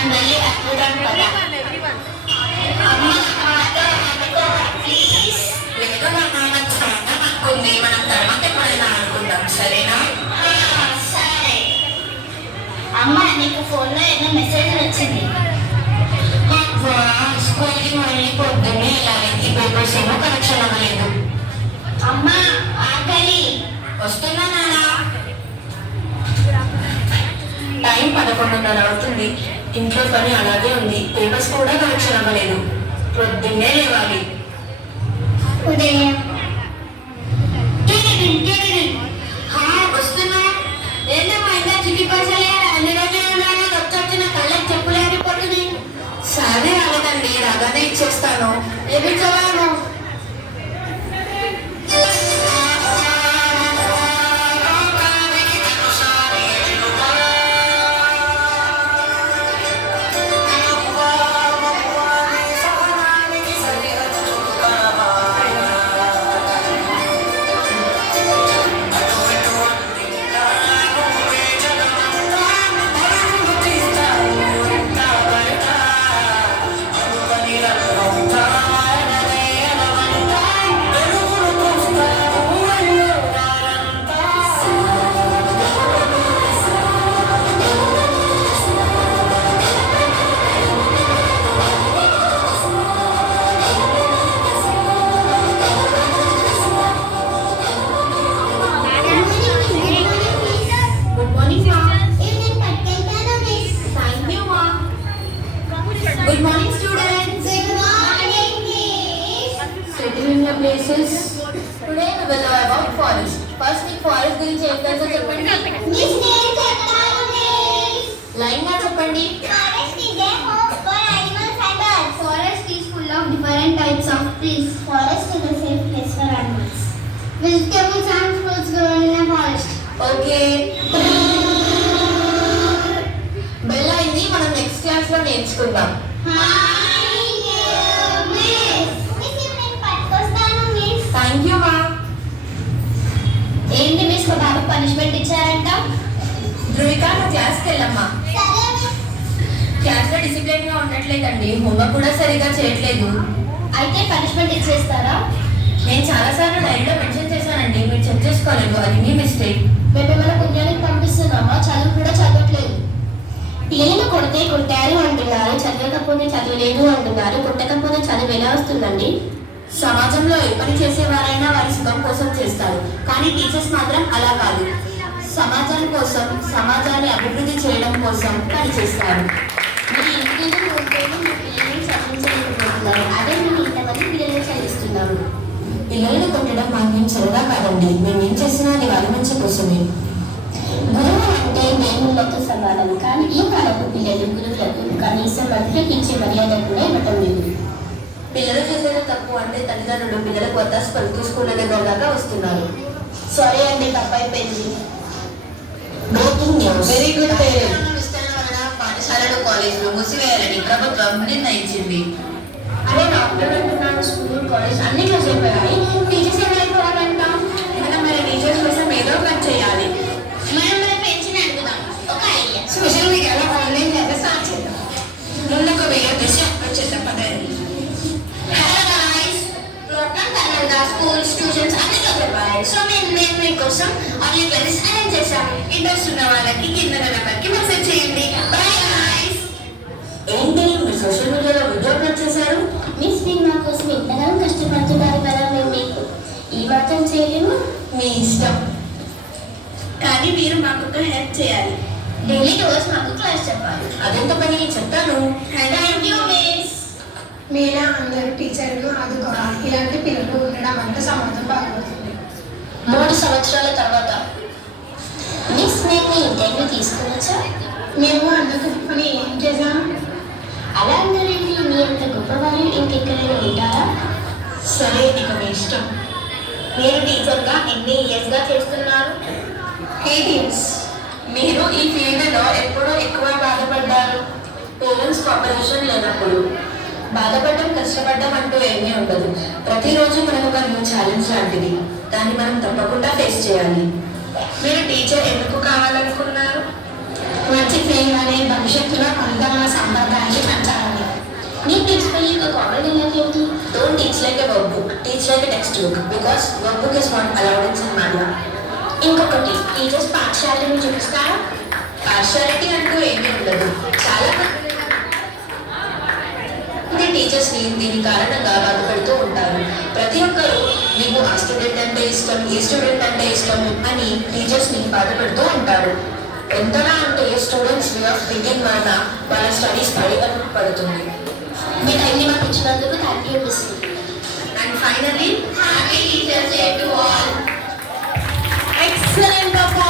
మనం వెళ్ళి అడుగుదాం కదా. లేదు మా నాన్నకు చాలా అనుకుంది, మనం తర్వాత ఎప్పుడైనా అనుకుందాం, సరేనా? సరే. అమ్మ, నీకు ఫోన్లో ఏదో మెసేజ్ వచ్చింది. స్కూల్కి మళ్ళీ పొద్దున్నే వెళ్ళాలి, పేపర్స్ ఏమో కనెక్షన్ అవ్వలేదు. అమ్మా, ఆకలి. వస్తున్నా నాన్న. టైం 11:30 అవుతుంది. ఇంట్లో పని అలాగే ఉంది, పేపర్స్ కూడా కనెక్షన్ అవ్వలేదు. పొద్దున్నే లేవాలి. ఉదయం వస్తున్నా. ఏంటమ్మా ఇంకా చిట్టి పైసలే అన్ని రోజులు ఉన్నాను, వచ్చి నా కళ్ళకి చెప్పులేకపోతుంది. సరే రాలేదండి, రాగానే ఇచ్చేస్తాను. ఏమి చదివాను? Good morning, students. Good morning, miss. Sitting in your places. Today we will learn about forest. First, మీకు forest గురించి ఏం తెలుసో చెప్పండి. Miss, నేను చెప్తాను, miss. Line గా చెప్పండి. Forest is a home for animals and birds. Forest is full of different types of trees. Forest is a safe place for animals. Vegetables and fruits grown in a forest. Okay. Bell అయింది, మనం next class లో నేర్చుకుందాం. Thank you మా. ఏంటి miss, మా బాబు punishment ఇచ్చారంట? ధృవిక, నువ్వు క్లాస్కి వెళ్ళమ్మా. క్లాస్లో డిసిప్లిన్ గా ఉండట్లేదండి, హోంవర్క్ కూడా సరిగా చేయట్లేదు. అయితే పనిష్మెంట్ ఇచ్చేస్తారా? నేను చాలాసార్లు డైరీలో మెన్షన్ చేశానండి, మీరు చెక్ చేసుకోలేదు, అది మీ మిస్టేక్. మేము ఏమైనా పుణ్యానికి పంపిస్తున్నామా? చదువు కూడా చదవట్లేదు. పిల్లలు కొడితే కొట్టారు అంటున్నారు, చదవకపోతే చదవలేదు అంటున్నారు. కొట్టకపోతే చదువు ఎలా వస్తుందండి? సమాజంలో ఏ పని చేసేవారైనా వారి సుఖం కోసం చేస్తారు, కానీ టీచర్స్ మాత్రం అలా కాదు. సమాజం కోసం, సమాజాన్ని అభివృద్ధి చేయడం కోసం పని చేస్తారు. మీ ఇంటిని పిల్లల్ని చదివించలేకపోతున్నారు, అదే మేము ఇంతమంది పిల్లల్ని చదివిస్తున్నాము. పిల్లల్ని కొట్టడం మాకేం సరదా కాదండి, మేమేం చేసినా అది వాళ్ళ మంచి కోసమే. గురువు అంటే దేవుళ్ళతో సమానం, కానీ ఈ కాలపు పిల్లలు గురువులకు కనీసం మధ్యలోకి ఇచ్చే మర్యాద కూడా ఇవ్వటం లేదు. పిల్లలు చేసేది తప్పు అంటే తల్లిదండ్రులు పిల్లలకు వత్తాసు పలుకుతూ స్కూళ్ళ దగ్గర దాకా వస్తున్నారు. సారీ అండి, తప్పైపోయింది. Very good. విస్తరణ వలన పాఠశాలలు, కాలేజీలు మూసివేయాలని ప్రభుత్వం నిర్ణయించింది. అదే డాక్టర్ అంటున్నాను, స్కూల్ కాలేజ్ అన్ని క్లోజ్ అయిపోయాయి. టీచర్స్ ఏమైపోవాలంట? మనం మరి టీచర్స్ కోసం ఏదో ఒకటి చేయాలి. సోషల్ మీడియాలో ఆన్లైన్ క్లాసెస్ స్టార్ట్ చేద్దాం. ముందు ఒక వీడియో తీసి అప్లోడ్ చేద్దాం పదండి. హలో గైస్, లాక్డౌన్ కారణంగా స్కూల్స్, ట్యూషన్స్ అన్ని చదివాయి. సో మేము మీకోసం ఆన్లైన్ క్లాసెస్ అరేంజ్ చేశాము. ఇంట్రెస్ట్ ఉన్న వాళ్ళకి కింద నెంబర్కి మెసేజ్ చేయండి. Bye guys. ఏంటి మీరు సోషల్ మీడియాలో వీడియో అప్లోడ్ చేశారు? మిస్, మీరు మా కోసం ఎంతగానో కష్టపడుతున్నారు కదా, మేము మీకు ఈ మాత్రం చేయలేము. మీ ఇష్టం, కానీ మీరు మాకు ఒక హెల్ప్ చేయాలి. డైలీ డోర్స్ మాకు క్లాస్ చెప్పాలి. అదెంత పని చెప్తాను. Thank you miss. మీలా అందరూ టీచర్లు ఆదుకోవాలి. ఇలాంటి పిల్లలు ఉండడం వల్ల సమాజం బాగుపడుతుంది. 3 సంవత్సరాల తర్వాత మిస్, మేము మీ ఇంటర్వ్యూ తీసుకువచ్చా? మేము అందుకు పని ఏం చేసాం? అలా అందరేంటి, మీ అంత గొప్పవారు ఇంకెక్కడైనా ఉంటారా? సరే, ఇక మీ ఇష్టం. మీరు టీచర్గా ఎన్ని ఇయర్స్గా చేస్తున్నారు? 8 years. మీరు ఈ ఫీల్డ్లో ఎప్పుడు ఎక్కువ బాధపడ్డారు? పేరెంట్స్ కాంపిటీషన్ లేనప్పుడు. బాధపడడం, కష్టపడడం అంటూ ఏమీ ఉండదు. ప్రతిరోజు మనకు ఒక న్యూ ఛాలెంజ్ లాంటిది, దాన్ని మనం తప్పకుండా ఫేస్ చేయాలి. మీరు టీచర్ ఎందుకు కావాలనుకున్నారు? మంచి పేరు అనే భవిష్యత్తులో కొంత మన సంప్రదాయాన్ని పెంచాలి. నీ ప్రిన్సిపల్ యొక్క కామెంట్ ఏంటి? Don't teach like a workbook, teach like a textbook because workbook is not allowed in Somalia. ఇంకొకటి, టీచర్స్ పాఠశాలను చూపిస్తారా? పార్షాలిటీ అంటూ ఏమీ ఉండదు. చాలా మంది టీచర్స్ ని దీని కారణంగా బాధపడుతూ ఉంటారు. ప్రతి ఒక్కరూ మీకు ఆ స్టూడెంట్ అంటే ఇష్టం, ఈ స్టూడెంట్ అంటే ఇష్టం అని టీచర్స్ ని బాధపడుతూ ఉంటారు. ఎంతలా అంటే స్టూడెంట్స్ వే ఆఫ్ థింకింగ్ వలన వాళ్ళ స్టడీస్ పడుతుంది. మీ టైంని మాకు ఇచ్చినందుకు thank you miss. And finally happy teachers day to all. Excellent performance.